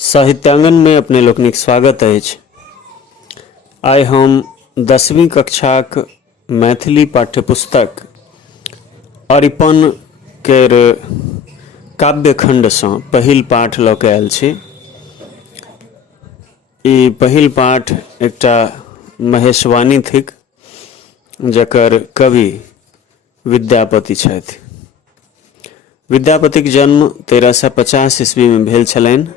साहित्यांगन में अपने लोकनिक स्वागत अछि। आइ हम 10वीं कक्षाक मैथिली पाठ्यपुस्तक अरिपन केर काव्यखंडसँ पहिल पाठ लऽ कऽ आयल छी। ई पहिल पाठ एकटा महेशवाणी थिक जकर कवि विद्यापति छथि। विद्यापतिक जन्म 1350 ईस्वी में भेल छलनि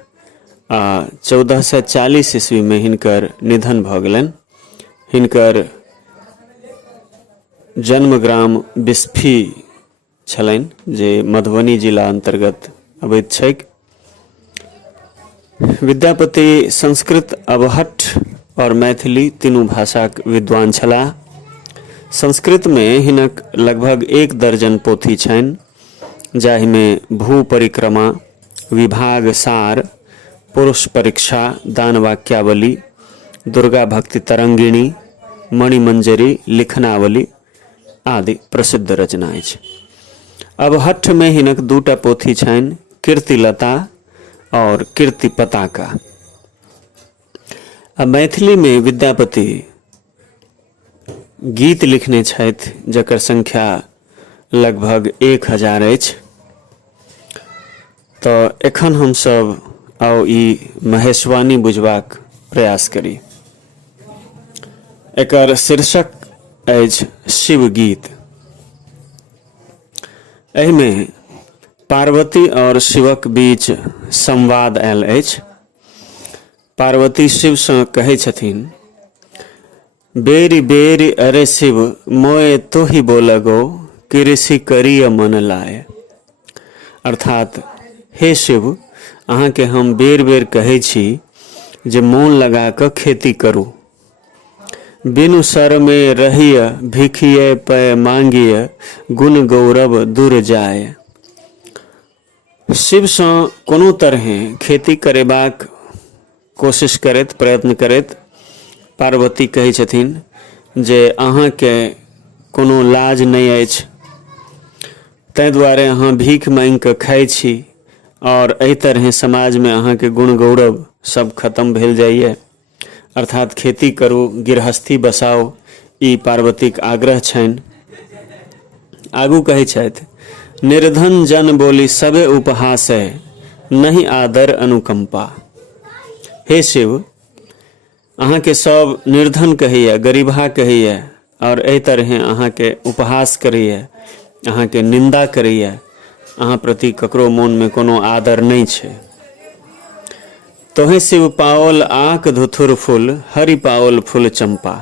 आ 1440 ईस्वी में हिनकर निधन भऽ गेलनि। हिनकर जन्म ग्राम बिस्फी छलनि जे मधुबनी जिला अंतर्गत अबैत छैक। विद्यापति संस्कृत, अबहट्ठ और मैथिली तीनू भाषाक विद्वान छलाह। संस्कृत में हिनक लगभग 1 दर्जन पोथी छनि, जाहि में भू परिक्रमा, विभाग सार, पुरुष परीक्षा, दान वाक्यावली, दुर्गा भक्ति तरंगिणी, मणिमंजरी, लिखनावली आदि प्रसिद्ध रचना अछि। अबहट्ठ में हिनक 2टा पोथी छनि, कीर्तिलता और कीर्ति पताका। आ मैथिली में विद्यापति गीत लिखने छथि जकर संख्या लगभग 1000 अछि। तो एखन हम सब आउ ई महेशवाणी बुझबाक प्रयास करी। एकर शीर्षक अछि शिव गीत। एहि में पार्वती और शिवक बीच संवाद आयल अछि। पार्वती शिव से कहै छथिन, बेरी बेरी अरे शिव मोए तो ही बोलगो कि ऋषि करिय मन लाए। अर्थात हे शिव, अहाँ के हम बेर बेर कहै छी जे मोन लगा कऽ खेती करू। बिनु सर में रहिय भिखिए पै मांगिय गुण गौरव दूर जाय। शिव सँ कोनो तरहे खेती करेबाक कोशिश करैत, प्रयत्न करैत पार्वती कहै छथिन जे अहाँ के कोनो लाज नहीं अछि, तै दुआरे अहाँ भीख मांगि कऽ खाइ छी और एहि तरह समाज में अहाँ के गुण गौरव सब खत्म भेल जाइए। अर्थात खेती करू, गृहस्थी बसाओ, ई पार्वतीक आग्रह छनि। आगू कहै छथि, निर्धन जन बोली सबे उपहास है, नहीं आदर अनुकंपा। हे शिव, अहाँ के सब निर्धन कहैया, गरीबहा कहैया और एहि तरह अहाँ के उपहास करैया, अहाँ के निंदा करैया, अहाँ प्रति ककरो मोन में कोनो आदर नहीं छै। तोहे शिव पाओल आक धुथुर फूल, हरि पाओल फूल चंपा।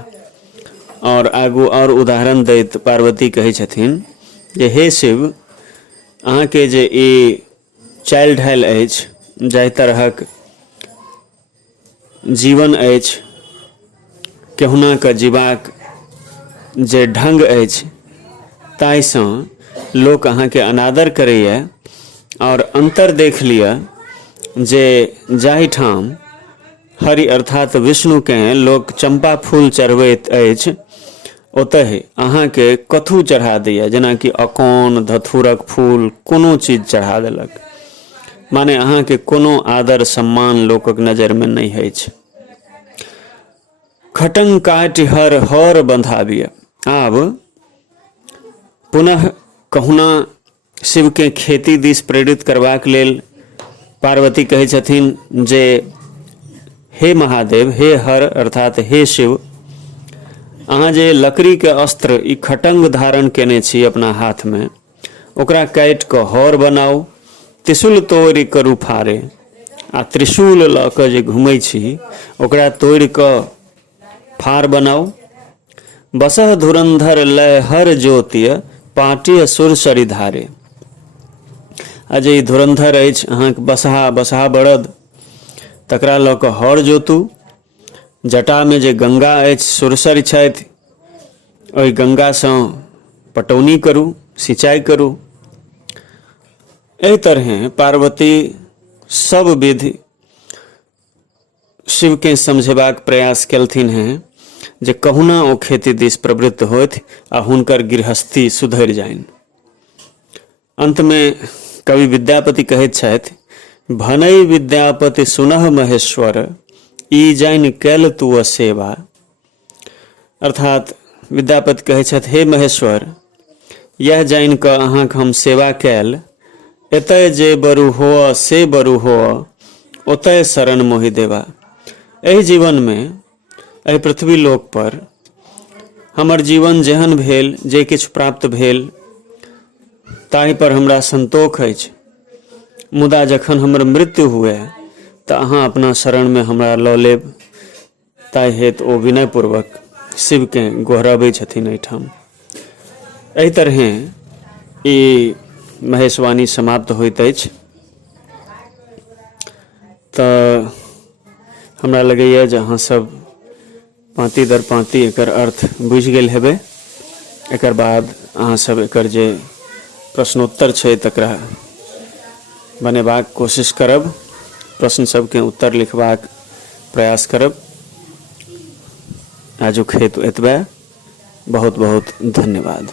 और आगू और उदाहरण दैत पार्वती कहै छथिन जे हे शिव, अहाँ के जे ई चालि ढालि अछि, जाहि तरहक जीवन अछि, केहुना कऽ जीबाक जे ढंग अछि, ताहिसँ लोक अहाँ के अनादर करैया। और अंतर देख लिया जे जाहि ठाम हरि अर्थात विष्णु के लोक चंपा फूल चढ़बैत अछि, ओतहि अहाँ के कथू चढ़ा दैया, जेना कि अकोन, धथुरक फूल, कोनो चीज चढ़ा देलक। माने अहाँ के कोनो आदर सम्मान लोकक नजर में नहीं अछि। खटंग काटि हर हर बंधाबिय। आब पुनः कहुना शिव के खेती दिस प्रेरित करबाक लेल पार्वती कहै छथिन जे हे महादेव, हे हर अर्थात हे शिव, अहाँ जे लकड़ी के अस्त्र ई खटंग धारण केने छी अपना हाथ में, ओकरा काटि कऽ हर बनाओ, त्रिशूल तोड़ि करू फारे। आ त्रिशूल लऽ कऽ जे घूमै छी ओकरा तोड़ि कऽ फार बनाओ। बसह धुरंधर लय हर ज्योतिय, पाटिय सुरसरि धारे। आ जे ई धुरंधर अछि, अहाँके बसहा बड़द, तकरा लऽ कऽ हर जोतू। जटा में जे गंगा अछि, सुरसरि छथि, ओहि गंगा सँ पटौनी करू, सिंचाई करू। एहि तरह पार्वती सब विधि शिव के समझेबाक प्रयास केलथिन हैं जे कहुना ओ खेती दिस प्रवृत्त होथि आ हुनकर गृहस्थी सुधरि जाइन। अंत में कवि विद्यापति कहैत छथि भनई विद्यापति सुनह महेश्वर, ई जानि कैल तू सेवा। अर्थात विद्यापति कहै छथि, हे महेश्वर, यह जानि कऽ अहाँके हम सेवा कैल, एतय जे बरु हो से बरु हो, ओतय शरण मोहि देवा। एहि जीवन में, एहि पृथ्वी लोक पर हमर जीवन जेहन भेल, जे किछु प्राप्त भेल, ताहि पर हमरा संतोष अछि। मुदा जखन हमर मृत्यु हुए तऽ अहाँ अपना शरण में हमरा लऽ लेब। ताहि हेतु ओ विनयपूर्वक शिव के गोहराबै छथिन एहिठाम। एहि तरहें ई महेशवाणी समाप्त होइत अछि। तऽ हमरा लगैए जे अहाँ सब पाँति दर पाँति एकर अर्थ बुझि गेल हेबै। एकर बाद अहाँ सब एकर जे प्रश्नोत्तर छै तकरा बनेबाक कोशिश करब, प्रश्न सबके उत्तर लिखबाक प्रयास करब। आजुक हेतु एतबे। बहुत बहुत धन्यवाद।